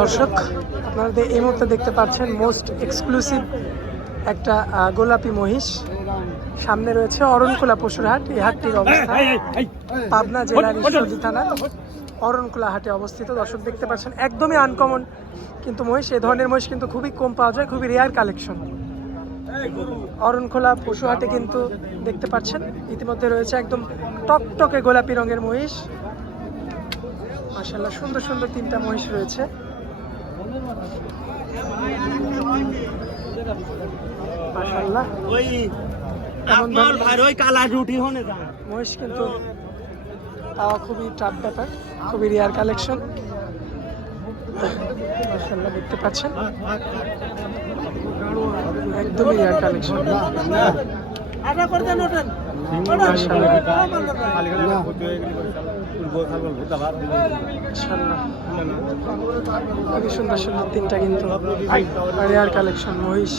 দর্শক আপনারা এই মুহূর্তে দেখতে পাচ্ছেন মোস্ট এক্সক্লুসিভ একটা গোলাপি মহিষ। সামনে রয়েছে অরণকুলা পশুর হাট। এই হাটটির অবস্থান পাবনা জেলার ঈশ্বরদী থানা অরণকুলা হাটে অবস্থিত। দর্শক দেখতে পাচ্ছেন একদমই আনকমন কিন্তু মহিষ, এই ধরনের মহিষ কিন্তু খুবই কম পাওয়া যায়, খুবই রেয়ার কালেকশন। অরণখোলা পশু হাটে কিন্তু দেখতে পাচ্ছেন ইতিমধ্যে রয়েছে একদম টকটকে গোলাপি রঙের মহিষ। মাশাআল্লাহ সুন্দর সুন্দর তিনটা মহিষ রয়েছে। মাশাআল্লাহ মহিষ কিন্তু পাওয়া খুবই টাফ ব্যাপার, খুবই রেয়ার কালেকশন। মাশাআল্লাহ দেখতে পাচ্ছেন একদমই রেয়ার কালেকশন। খুবই সুন্দর সুন্দর তিনটা কিন্তু রেয়ার কালেকশন মহিষ।